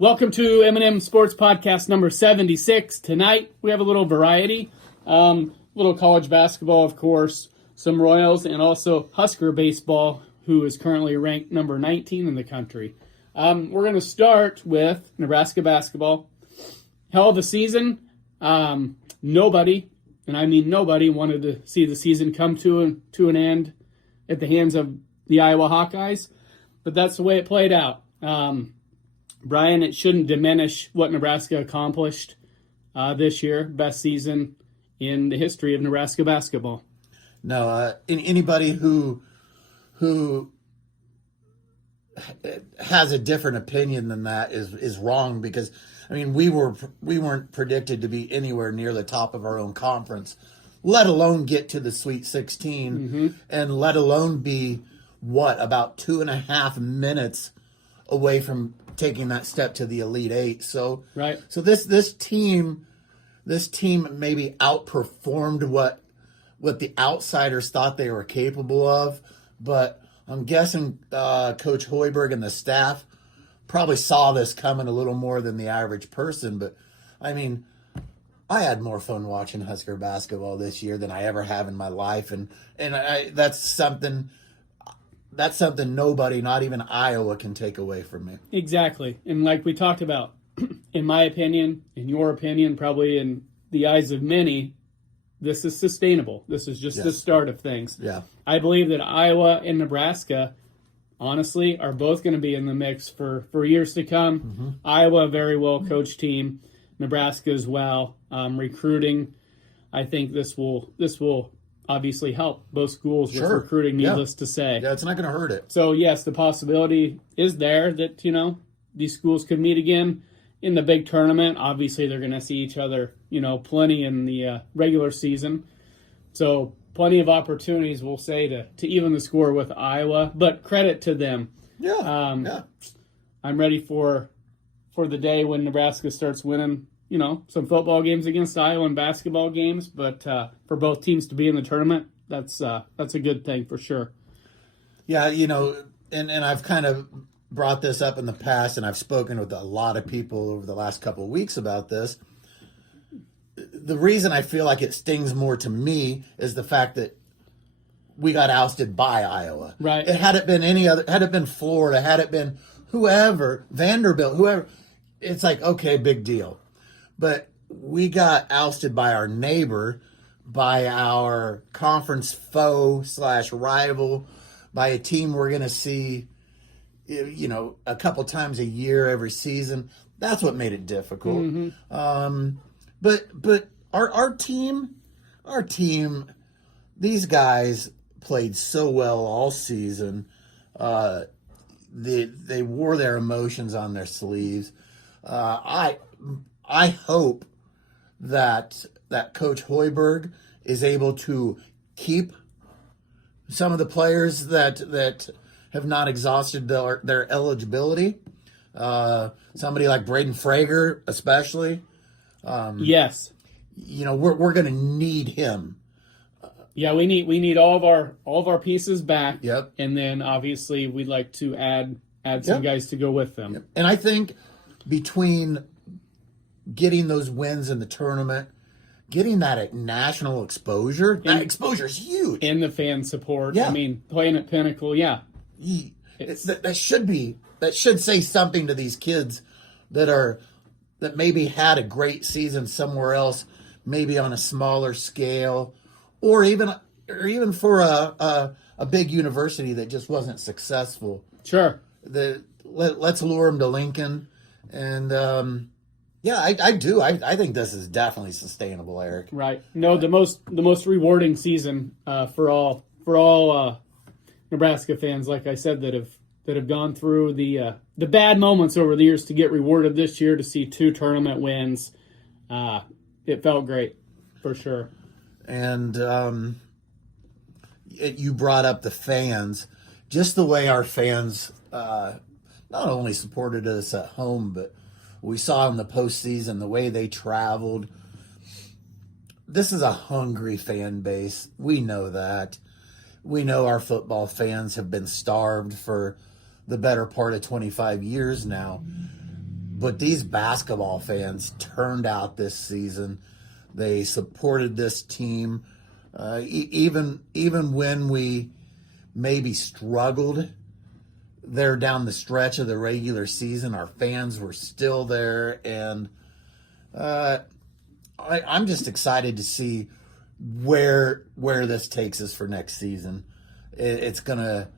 Welcome to M&M Sports Podcast number 76. Tonight, we have a little variety. Little college basketball, of course, some Royals, and also Husker baseball, who is currently ranked number 19 in the country. We're going to start with Nebraska basketball. Hell of a season. Nobody, and I mean nobody, wanted to see the season come to an end at the hands of the Iowa Hawkeyes, but that's the way it played out. Brian, it shouldn't diminish what Nebraska accomplished this year. Best season in the history of Nebraska basketball. No, anybody who has a different opinion than that is wrong, because I mean we weren't predicted to be anywhere near the top of our own conference, let alone get to the Sweet 16, and let alone be about 2.5 minutes away from taking that step to the Elite Eight. So right. So this team maybe outperformed what the outsiders thought they were capable of, but I'm guessing Coach Hoiberg and the staff probably saw this coming a little more than the average person. But I mean, I had more fun watching Husker basketball this year than I ever have in my life, and that's something nobody, not even Iowa, can take away from me. Exactly. And like we talked about, in my opinion, in your opinion, probably in the eyes of many, this is sustainable. This is just the start of things. Yeah. I believe that Iowa and Nebraska, honestly, are both going to be in the mix for years to come. Mm-hmm. Iowa, a very well-coached team. Nebraska as well. Recruiting, I think this will obviously help both schools with recruiting, needless to say. Yeah, it's not going to hurt it. So, yes, the possibility is there that, these schools could meet again in the big tournament. Obviously, they're going to see each other, plenty in the regular season. So, plenty of opportunities, we'll say, to even the score with Iowa. But credit to them. Yeah. I'm ready for the day when Nebraska starts winning some football games against Iowa and basketball games, but for both teams to be in the tournament, that's a good thing for sure. Yeah, and I've kind of brought this up in the past, and I've spoken with a lot of people over the last couple of weeks about this. The reason I feel like it stings more to me is the fact that we got ousted by Iowa. Right. Had it been Florida, had it been whoever, Vanderbilt, whoever, it's like, okay, big deal. But we got ousted by our neighbor, by our conference foe / rival, by a team we're going to see, a couple times a year every season. That's what made it difficult. Mm-hmm. But our team, these guys played so well all season. They wore their emotions on their sleeves. I hope that Coach Hoiberg is able to keep some of the players that have not exhausted their eligibility. Somebody like Braden Frager, especially. Yes. We're going to need him. Yeah, we need all of our pieces back. Yep. And then obviously we'd like to add some guys to go with them. Yep. And I think between getting those wins in the tournament, getting that national exposure, that exposure is huge. And the fan support. Yeah. I mean, playing at Pinnacle, yeah. That should say something to these kids that maybe had a great season somewhere else, maybe on a smaller scale, or even for a big university that just wasn't successful. Sure. Let's lure them to Lincoln, and yeah, I do. I think this is definitely sustainable, Eric. Right. No, the most rewarding season for all Nebraska fans, like I said, that have gone through the bad moments over the years to get rewarded this year, to see 2 tournament wins. It felt great, for sure. And you brought up the fans, just the way our fans not only supported us at home, but we saw in the postseason the way they traveled. This is a hungry fan base. We know that. We know our football fans have been starved for the better part of 25 years now. But these basketball fans turned out this season. They supported this team, even when we maybe struggled there down the stretch of the regular season. Our fans were still there, and I'm just excited to see where this takes us for next season. It's gonna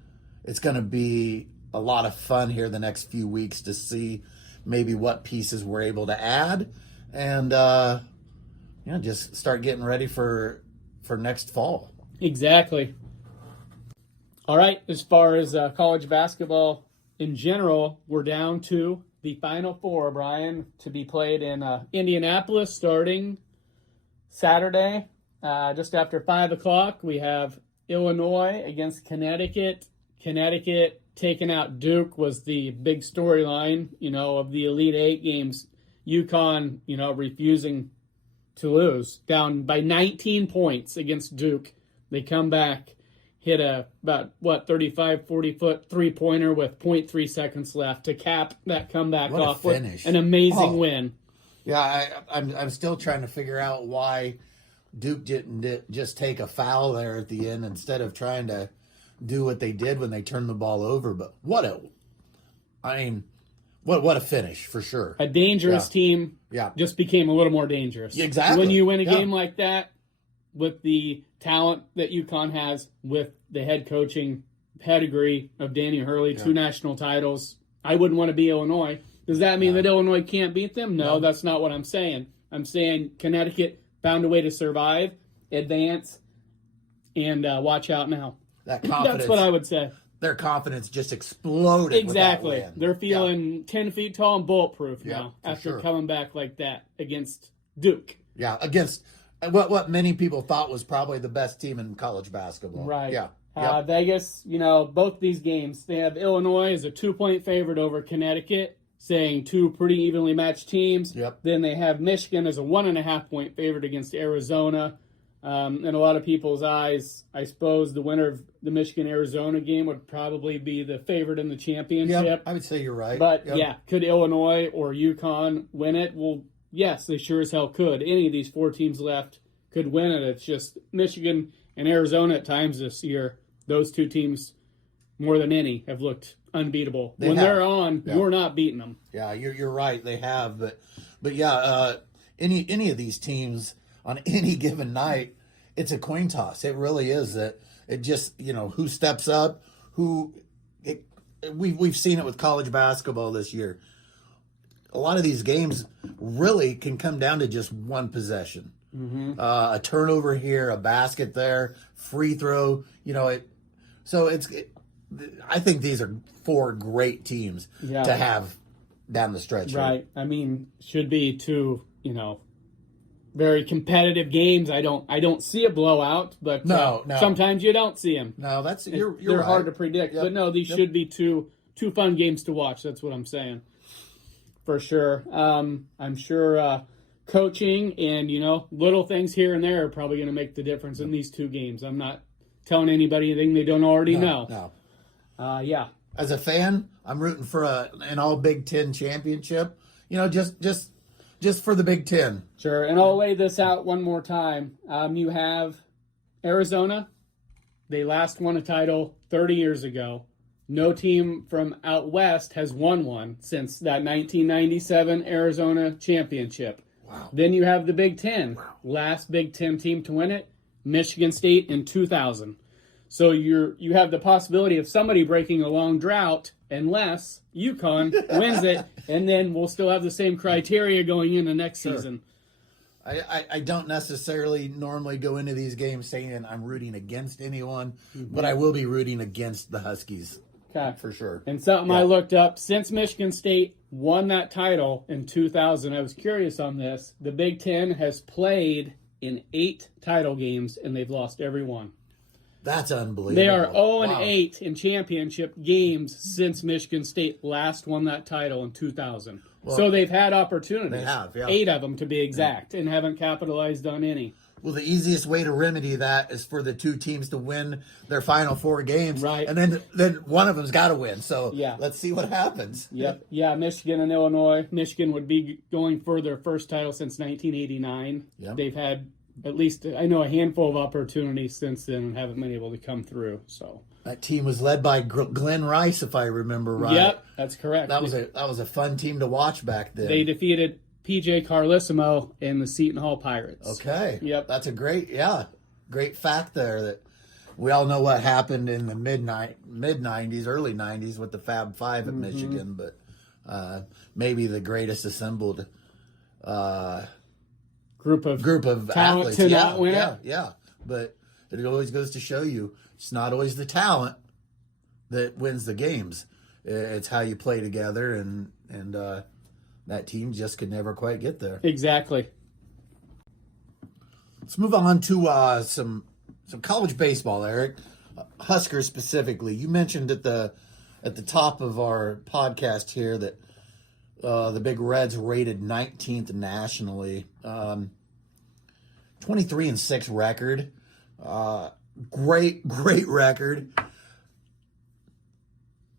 be a lot of fun here the next few weeks to see maybe what pieces we're able to add, and just start getting ready for next fall. Exactly. All right, as far as college basketball in general, we're down to the Final Four, Brian, to be played in Indianapolis starting Saturday, just after 5 o'clock. We have Illinois against Connecticut. Connecticut taking out Duke was the big storyline, of the Elite Eight games. UConn, refusing to lose, down by 19 points against Duke. They come back, hit a about 40-foot three-pointer with 0.3 seconds left to cap that comeback off with an amazing win. Yeah, I'm still trying to figure out why Duke didn't just take a foul there at the end instead of trying to do what they did when they turned the ball over. But what a finish for sure. A dangerous team just became a little more dangerous. Exactly. When you win a game like that with the talent that UConn has, with the head coaching pedigree of Danny Hurley, 2 national titles, I wouldn't want to be Illinois. Does that mean that Illinois can't beat them? No, that's not what I'm saying. I'm saying Connecticut found a way to survive, advance, and watch out now. That confidence. That's what I would say. Their confidence just exploded. Exactly. With that win. They're feeling 10 feet tall and bulletproof now after coming back like that against Duke. Yeah, against what many people thought was probably the best team in college basketball. Right. Yeah. Vegas, both these games, they have Illinois as a 2-point favorite over Connecticut, saying 2 pretty evenly matched teams. Yep. Then they have Michigan as a 1.5-point favorite against Arizona. In a lot of people's eyes, I suppose the winner of the Michigan-Arizona game would probably be the favorite in the championship. Yep, I would say you're right. But, could Illinois or UConn win it? Well, yes, they sure as hell could. Any of these 4 teams left could win it. It's just Michigan and Arizona at times this year, those 2 teams, more than any, have looked unbeatable. They're on, you're not beating them. Yeah, you're right. They have. But any of these teams on any given night, it's a coin toss. It really is. That it just who steps up, we've seen it with college basketball this year. A lot of these games really can come down to just one possession, a turnover here, a basket there, free throw. I think these are 4 great teams to have down the stretch. Right. I mean, should be 2, very competitive games. I don't see a blowout, but no. Sometimes you don't see them. No, they're right. Hard to predict. Yep. But no, these should be two fun games to watch. That's what I'm saying, for sure. I'm sure coaching and little things here and there are probably going to make the difference in these 2 games. I'm not telling anybody anything they don't already know. No. As a fan, I'm rooting for an all Big Ten championship. Just for the Big Ten. Sure, and I'll lay this out one more time. You have Arizona. They last won a title 30 years ago. No team from out west has won one since that 1997 Arizona championship. Wow. Then you have the Big Ten. Wow. Last Big Ten team to win it, Michigan State in 2000. So you have the possibility of somebody breaking a long drought unless UConn wins it, and then we'll still have the same criteria going into next season. I don't necessarily normally go into these games saying I'm rooting against anyone, but I will be rooting against the Huskies. Okay. For sure. And something I looked up, since Michigan State won that title in 2000, I was curious on this, the Big Ten has played in 8 title games, and they've lost every one. That's unbelievable. They are 0-8 in championship games since Michigan State last won that title in 2000. Well, so they've had opportunities. They have, 8 of them to be exact, and haven't capitalized on any. well, the easiest way to remedy that is for the two teams to win their final 4 games, Right. and then one of them's got to win. So Yeah. let's see what happens. Yep. Yeah, Michigan and Illinois. Michigan would be going for their first title since 1989. Yep. They've had at least, I know, a handful of opportunities since then and haven't been able to come through. So That team was led by Glenn Rice, if I remember right. Yep, that's correct. That was a fun team to watch back then. They defeated P.J. Carlissimo and the Seton Hall Pirates. Okay. Yep. That's a great fact there. That we all know what happened in the mid 90s, early 90s with the Fab Five at Michigan, but maybe the greatest assembled Group of talent athletes. To not win it. Yeah. But it always goes to show you it's not always the talent that wins the games. It's how you play together, and that team just could never quite get there. Exactly. Let's move on to some college baseball, Eric. Husker specifically. You mentioned at the top of our podcast here that the Big Reds rated 19th nationally. 23-6 record. Great record.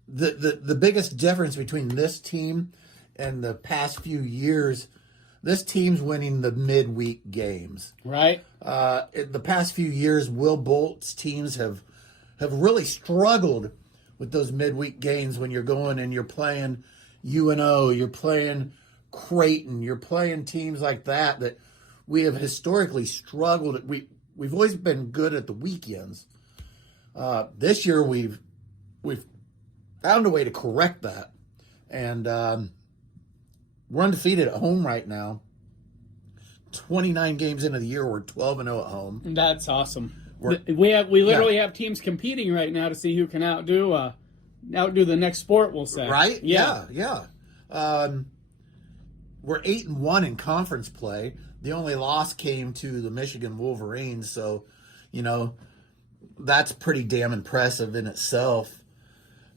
The biggest difference between this team and the past few years, this team's winning the midweek games. Right. In the past few years, Will Bolt's teams have really struggled with those midweek games when you're going and you're playing UNO, you're playing Creighton, you're playing teams like that we have historically struggled. We've always been good at the weekends. This year we've found a way to correct that, and we're undefeated at home right now. 29 games into the year, we're 12-0 at home. That's awesome. We literally have teams competing right now to see who can outdo the next sport. We'll say, right? Yeah. We're 8-1 in conference play. The only loss came to the Michigan Wolverines, so that's pretty damn impressive in itself.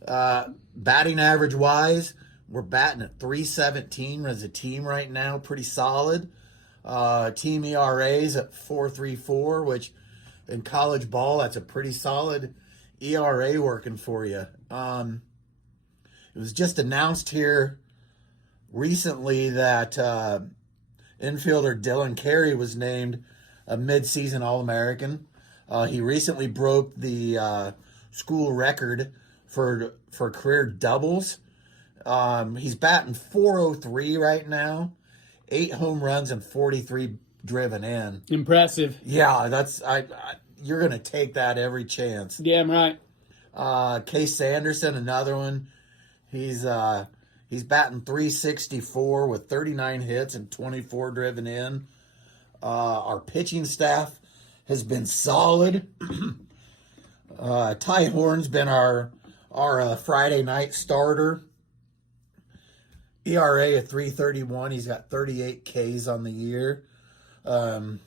Batting average wise, we're batting at .317 as a team right now, pretty solid. Team ERAs at 4.34, which in college ball, that's a pretty solid ERA working for you. It was just announced here recently that infielder Dylan Carey was named a midseason All-American. He recently broke the school record for career doubles. He's batting .403 right now, 8 home runs and 43 driven in. Impressive. Yeah, that's you're gonna take that every chance. Damn right. Case Sanderson, another one. He's batting .364 with 39 hits and 24 driven in. Our pitching staff has been solid. Ty Horn's been our Friday night starter. ERA of 3.31. He's got 38 Ks on the year. Carson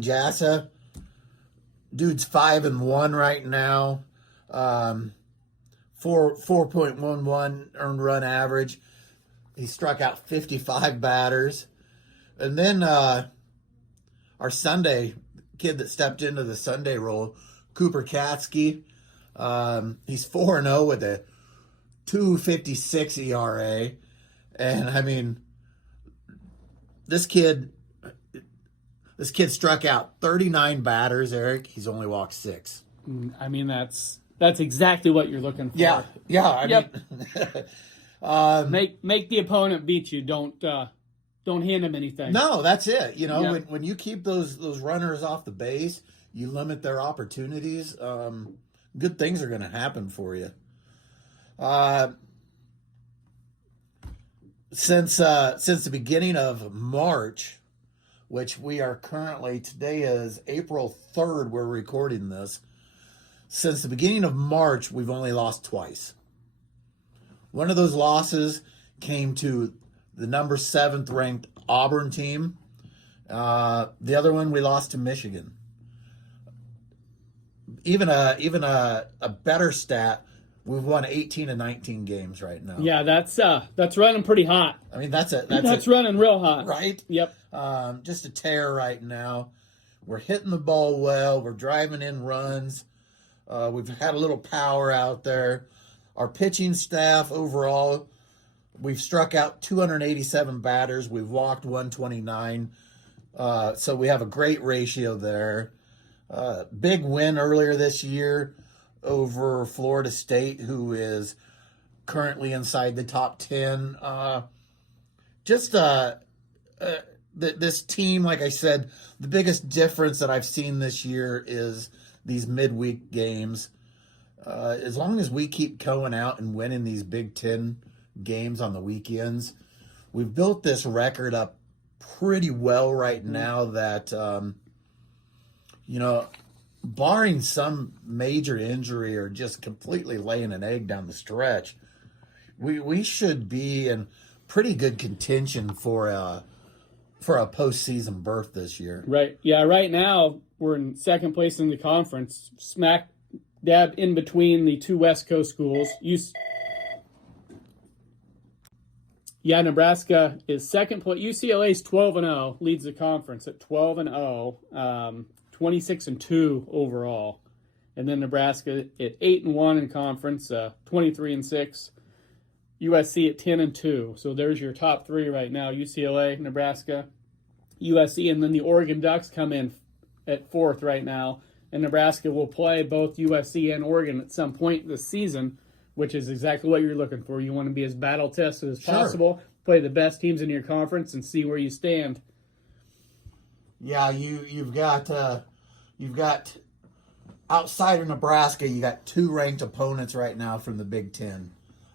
Jassa, dude's 5-1 right now. 4.11 earned run average. He struck out 55 batters. And then our Sunday kid that stepped into the Sunday role, Cooper Katsky. He's 4-0 with a 2.56 ERA. And I mean, this kid struck out 39 batters, Eric. He's only walked 6. I mean, that's exactly what you're looking for. Yeah. I mean, make the opponent beat you. Don't hand him anything. No, that's it. When you keep those runners off the base, you limit their opportunities. Good things are going to happen for you. Since the beginning of March, which we are currently, today is April 3rd, we're recording this. Since the beginning of March, we've only lost twice. One of those losses came to the number 7th ranked Auburn team. The other one we lost to Michigan. Even a better stat, We've won 18 and 19 games right now. Yeah, that's running pretty hot. I mean, that's running real hot. right? Yep. Just a tear right now. We're hitting the ball well. We're driving in runs. We've had a little power out there. Our pitching staff overall, we've struck out 287 batters. We've walked 129. So we have a great ratio there. Big win earlier this year over Florida State, who is currently inside the top 10. This team, like I said, the biggest difference that I've seen this year is these midweek games. As long as we keep going out and winning these Big Ten games on the weekends, we've built this record up pretty well right now that, barring some major injury or just completely laying an egg down the stretch, we should be in pretty good contention for a postseason berth this year. Right. Yeah, right now we're in second place in the conference, smack dab in between the two West Coast schools. Nebraska is second place. UCLA's 12-0, leads the conference at 12-0, 26-2 overall. And then Nebraska at 8-1 in conference, 23-6. USC at 10-2. So there's your top three right now: UCLA, Nebraska, USC, and then the Oregon Ducks come in at fourth right now. And Nebraska will play both USC and Oregon at some point this season, which is exactly what you're looking for. You want to be as battle tested as possible, play the best teams in your conference, and see where you stand. Yeah, you've got outside of Nebraska, you got two ranked opponents right now from the Big Ten.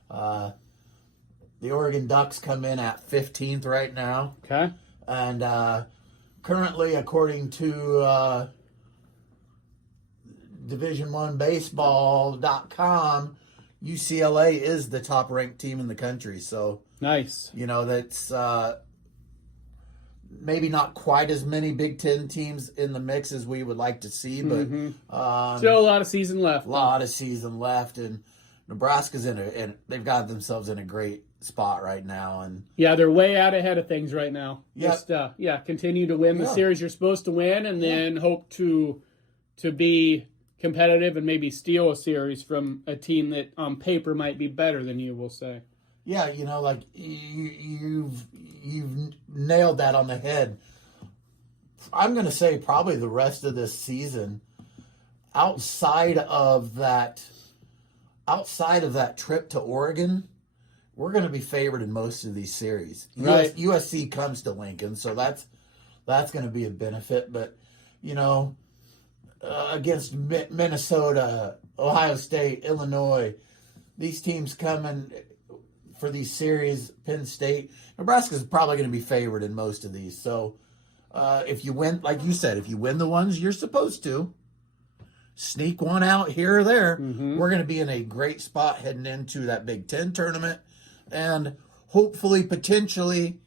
The Oregon Ducks come in at 15th right now. Okay. And currently, according to Division1Baseball.com, UCLA is the top ranked team in the country. So nice. That's maybe not quite as many Big Ten teams in the mix as we would like to see, but still a lot of season left. And Nebraska's and they've got themselves in a great spot right now. And yeah, they're way out ahead of things right now. Yep. Just continue to win the series you're supposed to win, and then hope to be competitive and maybe steal a series from a team that on paper might be better than you, we'll say. Yeah, like you've nailed that on the head. I'm going to say probably the rest of this season, outside of that trip to Oregon, we're going to be favored in most of these series. Right. USC comes to Lincoln, so that's going to be a benefit. But against Minnesota, Ohio State, Illinois, these teams coming for these series, Penn State, Nebraska's probably going to be favored in most of these. So if you win, like you said, if you win the ones you're supposed to, sneak one out here or there, we're going to be in a great spot heading into that Big Ten tournament, and hopefully, potentially,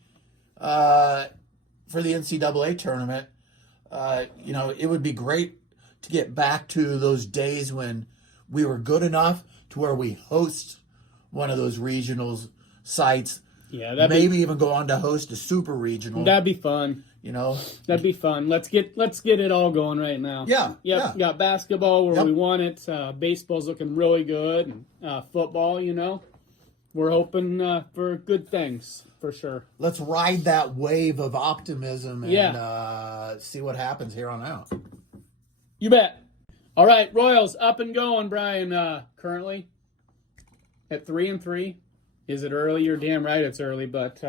for the NCAA tournament. It would be great to get back to those days when we were good enough to where we host one of those regional sites. Yeah, maybe even go on to host a super regional. That'd be fun. That'd be fun. Let's get it all going right now. Yeah. Yep. Got basketball where we want it. Baseball's looking really good. And, football, we're hoping for good things for sure. Let's ride that wave of optimism and see what happens here on out. You bet. All right, Royals up and going, Brian. Currently at 3-3. Is it early? You're damn right it's early, but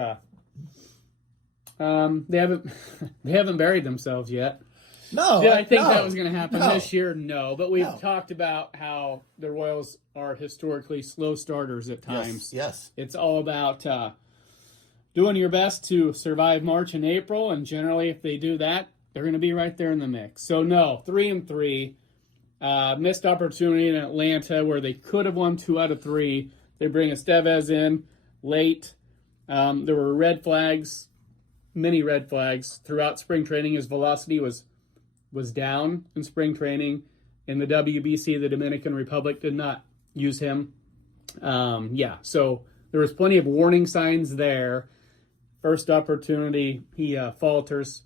they haven't buried themselves yet. No. Did I think that was going to happen this year? No. But we've talked about how the Royals are historically slow starters at times. Yes. It's all about doing your best to survive March and April, and generally if they do that, they're going to be right there in the mix. So no, 3-3. Missed opportunity in Atlanta where they could have won 2 out of 3. They bring Estevez in late. There were red flags, many red flags throughout spring training. His velocity was down in spring training. In the WBC, the Dominican Republic did not use him So there was plenty of warning signs there. First opportunity, he falters,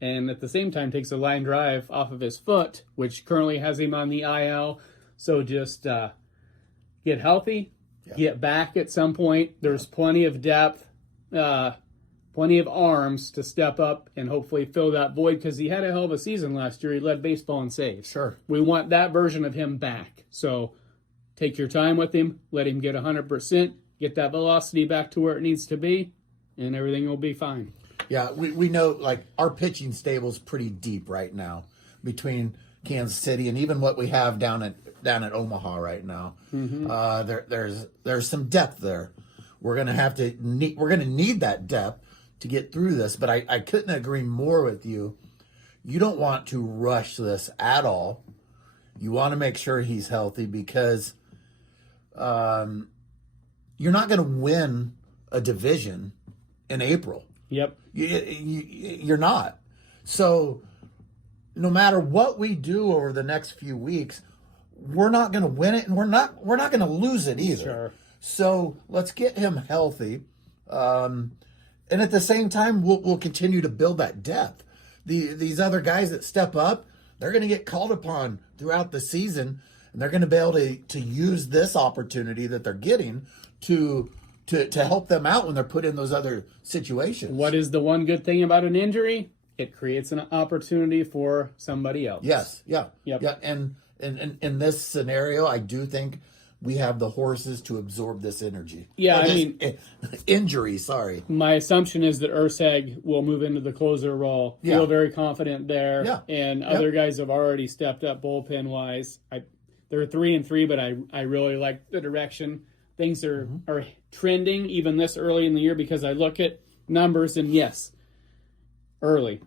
and at the same time takes a line drive off of his foot, which currently has him on the IL. So just get healthy, get back at some point. There's plenty of depth, plenty of arms to step up and hopefully fill that void, because he had a hell of a season last year. He led baseball in saves. Sure. We want that version of him back. So take your time with him, let him get 100%, get that velocity back to where it needs to be, and everything will be fine. Yeah, we know, like, our pitching stable's pretty deep right now between Kansas City and even what we have down at Omaha right now. There's some depth there. We're gonna need that depth to get through this. But I couldn't agree more with you. You don't want to rush this at all. You want to make sure he's healthy, because you're not going to win a division in April. Yep. You're not. So no matter what we do over the next few weeks, we're not going to win it, and we're not going to lose it either. Sure. So let's get him healthy, and at the same time, we'll continue to build that depth. These other guys that step up, they're going to get called upon throughout the season, and they're going to be able to use this opportunity that they're getting to help them out when they're put in those other situations. What is the one good thing about an injury? It creates an opportunity for somebody else. Yes, yeah, Yep. yeah. And in this scenario, I do think we have the horses to absorb this energy. Yeah, injury. Sorry. My assumption is that Urseg will move into the closer role. Yeah. Feel very confident there. Yeah. And other guys have already stepped up bullpen wise. They're 3-3, but I really like the direction things are trending even this early in the year, because I look at numbers, and yes, early.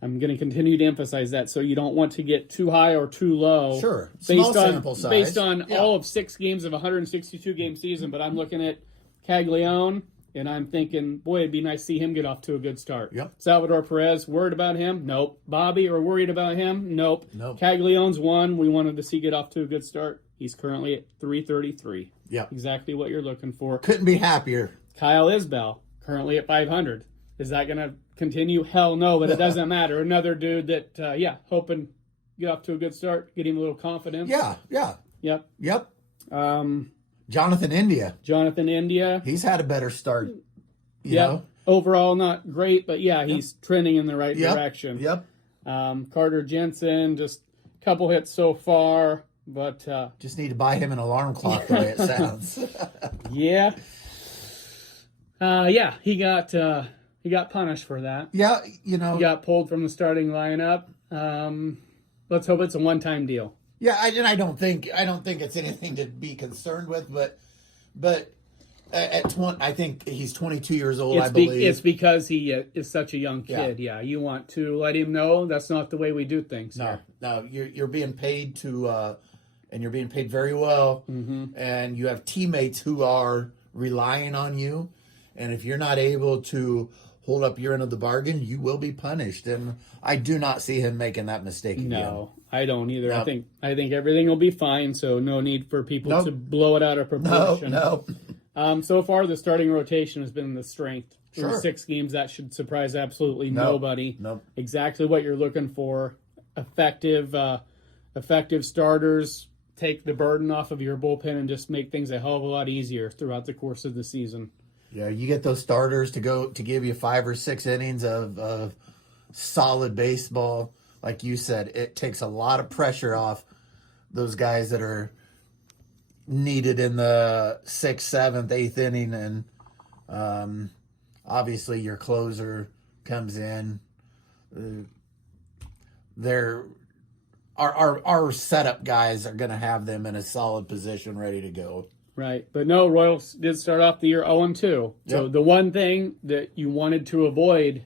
I'm going to continue to emphasize that, so you don't want to get too high or too low. Sure. Small sample size. Based on all of 6 games of a 162-game season, but I'm looking at Caglione, and I'm thinking, boy, it'd be nice to see him get off to a good start. Yep. Salvador Perez, worried about him? Nope. Bobby, are worried about him? Nope. Nope. Caglione's one. We wanted to see get off to a good start. He's currently at 333. Yeah. Exactly what you're looking for. Couldn't be happier. Kyle Isbell, currently at 500. Is that going to continue? Hell no, but it doesn't matter. Another dude that, hoping get off to a good start, get him a little confidence. Yeah. Yep. Jonathan India. He's had a better start. You know? Overall, not great, but he's trending in the right direction. Yep. Carter Jensen, just a couple hits so far, but just need to buy him an alarm clock the way it sounds. He got punished for that. Yeah, He got pulled from the starting lineup. Let's hope it's a one-time deal. Yeah, I don't think it's anything to be concerned with, but I think he's 22 years old. I believe it's because he is such a young kid. Yeah. You want to let him know that's not the way we do things. No, you're being paid to, and you're being paid very well, and you have teammates who are relying on you, and if you're not able to hold up your end of the bargain, you will be punished. And I do not see him making that mistake again. No, I don't either. Nope. I think everything will be fine, so no need for people to blow it out of proportion. No. So far, the starting rotation has been the strength. Sure. Through 6 games, that should surprise absolutely nobody. Nope. Exactly what you're looking for. Effective starters take the burden off of your bullpen and just make things a hell of a lot easier throughout the course of the season. Yeah, you get those starters to give you 5 or 6 innings of solid baseball. Like you said, it takes a lot of pressure off those guys that are needed in the 6th, 7th, 8th inning, and obviously your closer comes in. Our setup guys are going to have them in a solid position, ready to go. Right. But no, Royals did start off the year 0-2. So the one thing that you wanted to avoid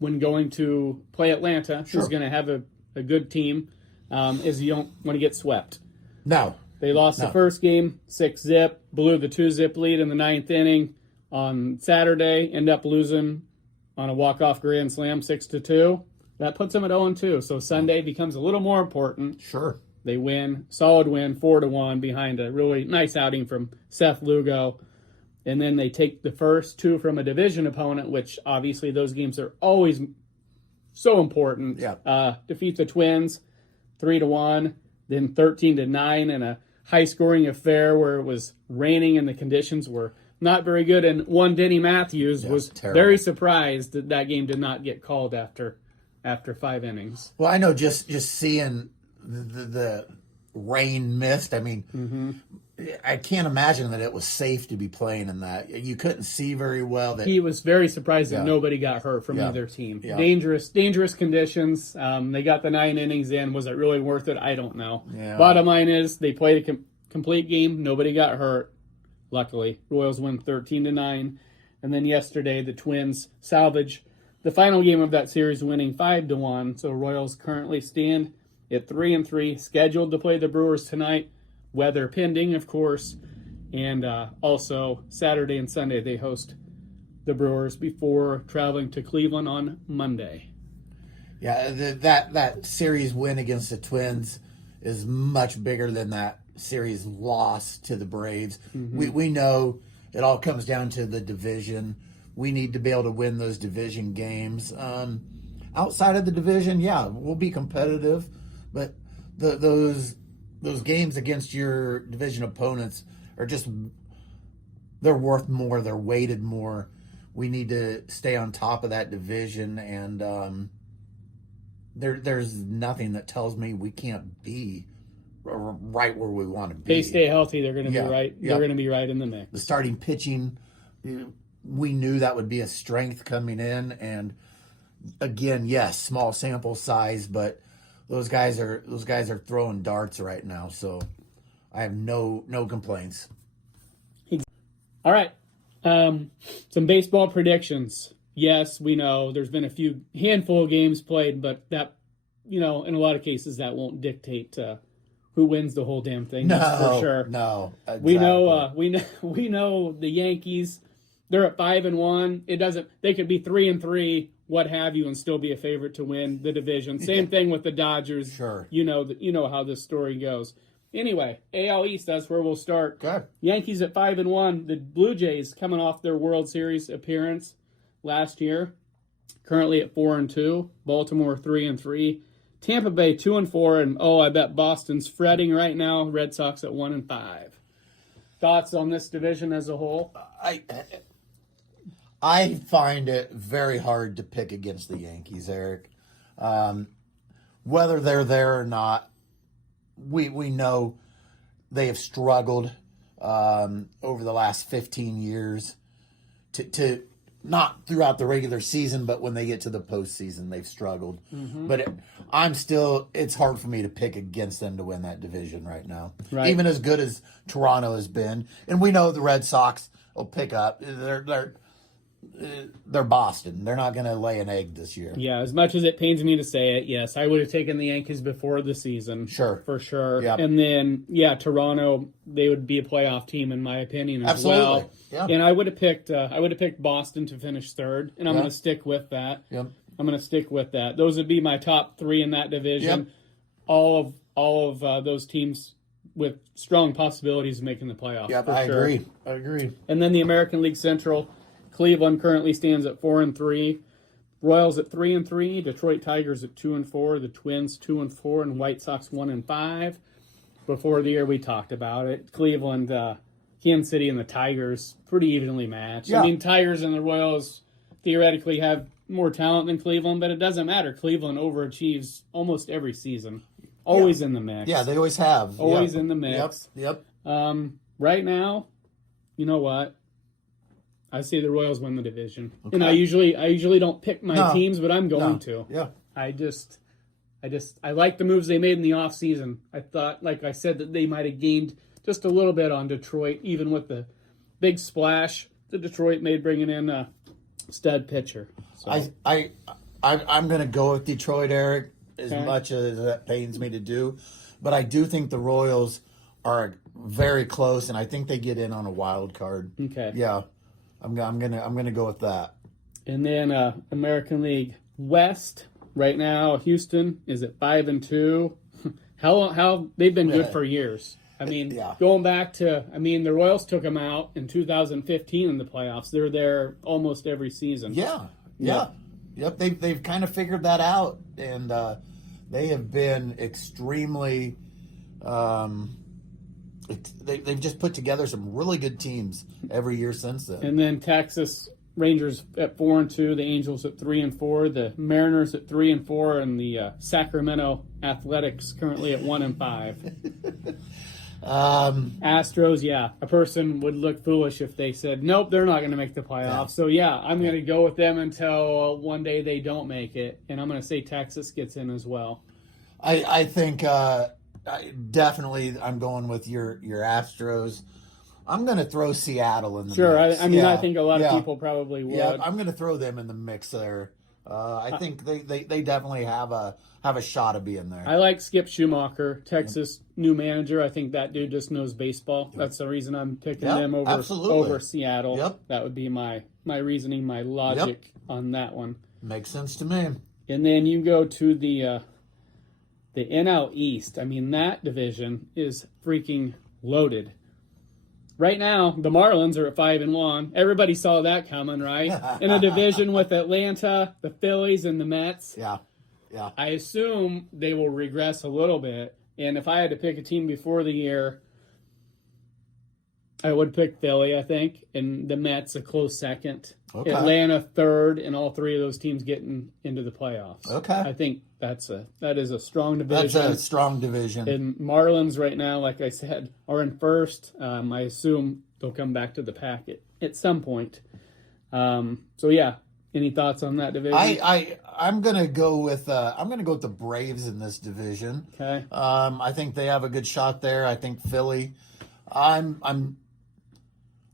when going to play Atlanta, who's going to have a good team, is you don't want to get swept. No. They lost the first game, 6-zip, blew the 2-zip lead in the 9th inning on Saturday, end up losing on a walk-off grand slam 6-2. That puts them at 0-2. So Sunday becomes a little more important. Sure. They win, solid win, 4-1 behind a really nice outing from Seth Lugo. And then they take the first two from a division opponent, which obviously those games are always so important. Yeah. Defeat the Twins 3-1, then 13-9 in a high-scoring affair where it was raining and the conditions were not very good. And one Denny Matthews was terrible. very surprised that that game did not get called after 5 innings. Well, I know just seeing the rain mist. I mean, I can't imagine that it was safe to be playing in that. You couldn't see very well. He was very surprised that nobody got hurt from either team. Yeah. Dangerous conditions. They got the 9 innings in. Was it really worth it? I don't know. Yeah. Bottom line is they played a complete game. Nobody got hurt. Luckily, Royals win 13-9. And then yesterday, the Twins salvage the final game of that series, winning 5-1. So Royals currently stand at 3-3, scheduled to play the Brewers tonight. Weather pending, of course. And also, Saturday and Sunday, they host the Brewers before traveling to Cleveland on Monday. Yeah, that series win against the Twins is much bigger than that series loss to the Braves. We know it all comes down to the division. We need to be able to win those division games. Outside of the division, yeah, we'll be competitive, but those games against your division opponents are just, they're worth more. They're weighted more. We need to stay on top of that division, and there's nothing that tells me we can't be right where we want to be. They stay healthy, they're going to be right. Yeah. They're going to be right in the mix. The starting pitching, we knew that would be a strength coming in, and again, yes, small sample size, but those guys are throwing darts right now, so I have no complaints. All right, some baseball predictions. Yes, we know there's been a handful of games played, but that, in a lot of cases that won't dictate who wins the whole damn thing. That's for sure. No, exactly. We know the Yankees. They're at 5-1. It doesn't. They could be 3-3, what have you, and still be a favorite to win the division. Same thing with the Dodgers. Sure. You know how this story goes. Anyway, AL East. That's where we'll start. Good. Yankees at 5-1. The Blue Jays coming off their World Series appearance last year, currently at 4-2. Baltimore 3-3. Tampa Bay 2-4, and I bet Boston's fretting right now. Red Sox at 1-5. Thoughts on this division as a whole? I find it very hard to pick against the Yankees, Eric. Whether they're there or not, we know they have struggled over the last 15 years to not throughout the regular season, but when they get to the postseason, they've struggled. But it's hard for me to pick against them to win that division right now. Right. Even as good as Toronto has been. And we know the Red Sox will pick up. They're Boston. They're not going to lay an egg this year. Yeah, as much as it pains me to say it, yes, I would have taken the Yankees before the season. Sure. For sure. Yep. And then, Toronto, they would be a playoff team in my opinion as well. Yeah. And I would have picked Boston to finish third, and I'm going to stick with that. Yep. I'm going to stick with that. Those would be my top 3 in that division. Yep. All of those teams with strong possibilities of making the playoffs. Yep, for I sure. agree. And then the American League Central, Cleveland currently stands at 4-3. Royals at 3-3. Detroit Tigers at 2-4. The Twins 2-4, and White Sox 1-5. Before the year, we talked about it. Cleveland, Kansas City, and the Tigers pretty evenly matched. Yeah. I mean, Tigers and the Royals theoretically have more talent than Cleveland, but it doesn't matter. Cleveland overachieves almost every season. Always in the mix. Yeah, they always have. Always in the mix. Yep. Right now, you know what? I say the Royals win the division. Okay. And I usually don't pick my teams, but I'm going to. Yeah. I like the moves they made in the offseason. I thought, like I said, that they might have gained just a little bit on Detroit, even with the big splash that Detroit made bringing in a stud pitcher. So. I'm going to go with Detroit, Eric, as much as that pains me to do. But I do think the Royals are very close, and I think they get in on a wild card. Okay. Yeah. I'm gonna go with that. And then American League West right now, Houston is at 5-2. How they've been good for years. I mean, Yeah. going back to, the Royals took them out in 2015 in the playoffs. They're there almost every season. Yeah. They've kind of figured that out, and they have been extremely. They've just put together some really good teams every year since then. And then Texas Rangers at 4-2, the Angels at 3-4, the Mariners at 3-4, and the Sacramento Athletics currently at 1-5. Astros, yeah, a person would look foolish if they said nope, they're not going to make the playoffs. Yeah. So yeah, I'm going to go with them until one day they don't make it, and I'm going to say Texas gets in as well. I think definitely I'm going with your Astros. I'm going to throw Seattle in the mix. I think a lot of people probably would. Yeah, I'm going to throw them in the mix there. I think they definitely have a shot of being there. I like Skip Schumacher, Texas new manager. I think that dude just knows baseball. That's the reason I'm picking them over Seattle. Yep. That would be my reasoning, my logic on that one. Makes sense to me. And then you go to the NL East. That division is freaking loaded. Right now, the Marlins are at 5-1. Everybody saw that coming, right? In a division with Atlanta, the Phillies, and the Mets. Yeah. I assume they will regress a little bit. And if I had to pick a team before the year, I would pick Philly, I think, and the Mets a close second. Okay. Atlanta third, and all three of those teams getting into the playoffs. Okay. I think that is a strong division. That's a strong division. And Marlins right now, like I said, are in first. I assume they'll come back to the pack at some point. So yeah, any thoughts on that division? I'm gonna go with the Braves in this division. Okay. I think they have a good shot there. I think Philly.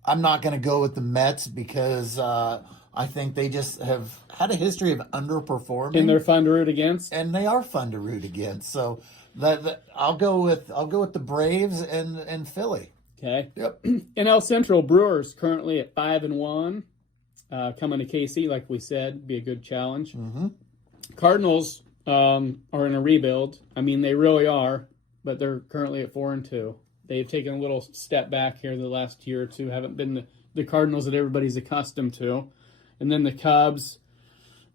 I'm not going to go with the Mets because I think they just have had a history of underperforming. And they're fun to root against. And they are fun to root against. So I'll go with the Braves and Philly. Okay. Yep. NL Central, Brewers currently at 5-1, coming to KC, like we said, be a good challenge. Mm-hmm. Cardinals are in a rebuild. They really are, but they're currently at 4-2. They've taken a little step back here the last year or two. Haven't been the Cardinals that everybody's accustomed to. And then the Cubs,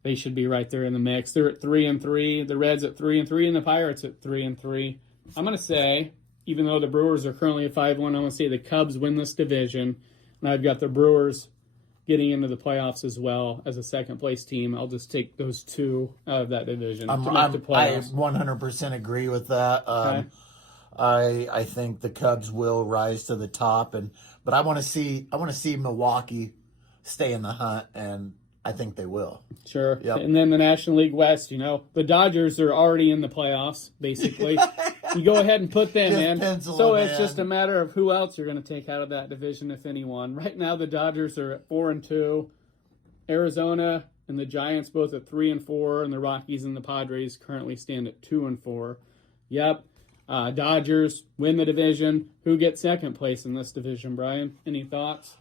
they should be right there in the mix. They're at 3-3. The Reds at 3-3, and the Pirates at 3-3. I'm going to say, even though the Brewers are currently at 5-1, I'm going to say the Cubs win this division. And I've got the Brewers getting into the playoffs as well as a second-place team. I'll just take those two out of that division to make the playoffs. I 100% agree with that. Okay. I think the Cubs will rise to the top, but I want to see Milwaukee stay in the hunt, and I think they will. Sure. Yep. And then the National League West, the Dodgers are already in the playoffs, basically. You go ahead and put them in. So it's just a matter of who else you're going to take out of that division, if anyone. Right now, the Dodgers are at 4-2. Arizona and the Giants both at 3-4, and the Rockies and the Padres currently stand at 2-4. Yep. Dodgers win the division. Who gets second place in this division, Brian? Any thoughts?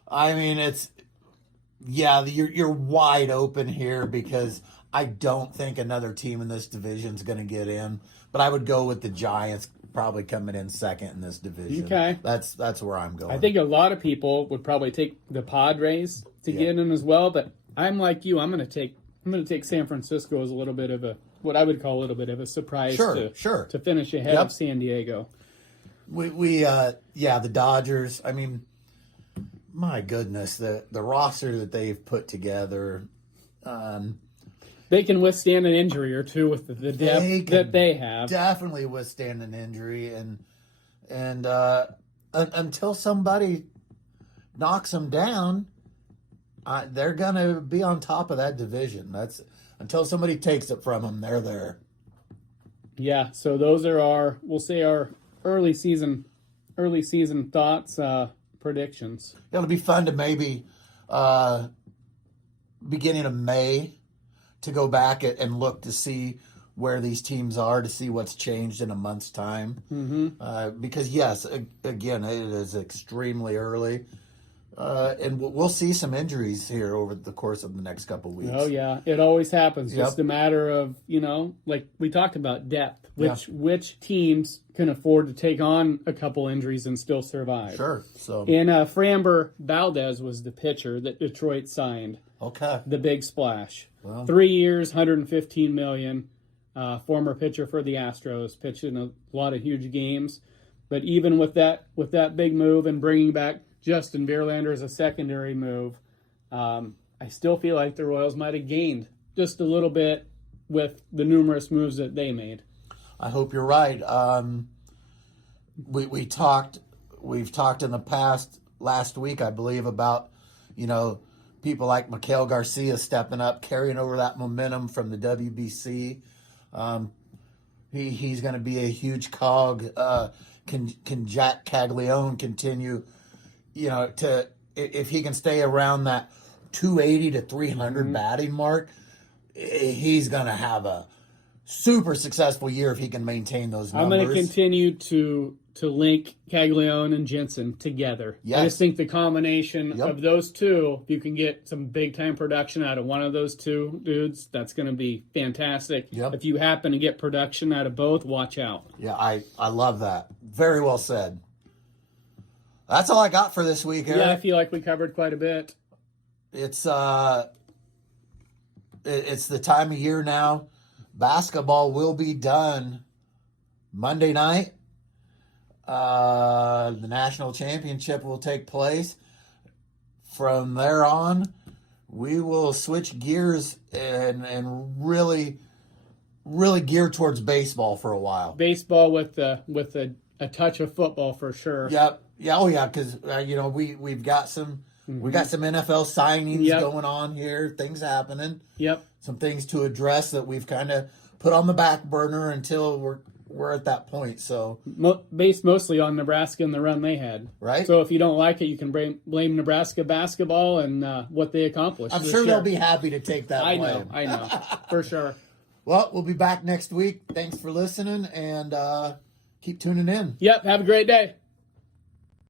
You're wide open here because I don't think another team in this division is going to get in. But I would go with the Giants probably coming in second in this division. Okay. That's where I'm going. I think a lot of people would probably take the Padres to get in as well, but I'm like you. I'm going to take San Francisco as a little bit of what I would call a little bit of a surprise to finish ahead of San Diego. The Dodgers. My goodness, the roster that they've put together. They can withstand an injury or two with the depth that they have. Definitely withstand an injury, and until somebody knocks them down, they're gonna be on top of that division. That's until somebody takes it from them. They're there. Yeah. So those are our early season thoughts, predictions. It'll be fun to maybe beginning of May to go back and look to see where these teams are, to see what's changed in a month's time. Mm-hmm. Because yes, again, it is extremely early. And we'll see some injuries here over the course of the next couple of weeks. Oh yeah, it always happens. Yep. Just a matter of, like we talked about, depth. Yeah. Which teams can afford to take on a couple injuries and still survive? Sure. So And Framber Valdez was the pitcher that Detroit signed. okay. The big splash. Well. 3 years, $115 million. Former pitcher for the Astros, pitched in a lot of huge games. But even with that big move and bringing back Justin Verlander as a secondary move, I still feel like the Royals might have gained just a little bit with the numerous moves that they made. I hope you're right. We've talked in the past, last week, I believe, about, people like Miguel Garcia stepping up, carrying over that momentum from the WBC. He's going to be a huge cog. Can Jack Caglione continue, if he can stay around that 280 to 300 batting mark, he's going to have a super successful year if he can maintain those numbers. I'm going to continue to link Caglione and Jensen together. Yes. I just think the combination Yep. of those two, if you can get some big-time production out of one of those two dudes, that's going to be fantastic. Yep. If you happen to get production out of both, watch out. Yeah, I love that. Very well said. That's all I got for this week, Eric. Yeah, I feel like we covered quite a bit. It's the time of year now. Basketball will be done Monday night. The national championship will take place. From there on, we will switch gears and really gear towards baseball for a while. Baseball with a touch of football for sure. Yep. Yeah. Oh yeah. Because we've got some we got some NFL signings Yep. going on here. Things happening. Yep. Some things to address that we've kind of put on the back burner until we're at that point. So Based mostly on Nebraska and the run they had. right. So if you don't like it, you can blame Nebraska basketball and what they accomplished. I'm this sure year. they'll be happy to take that I blame. know, for sure. Well, we'll be back next week. Thanks for listening and keep tuning in. Yep, have a great day.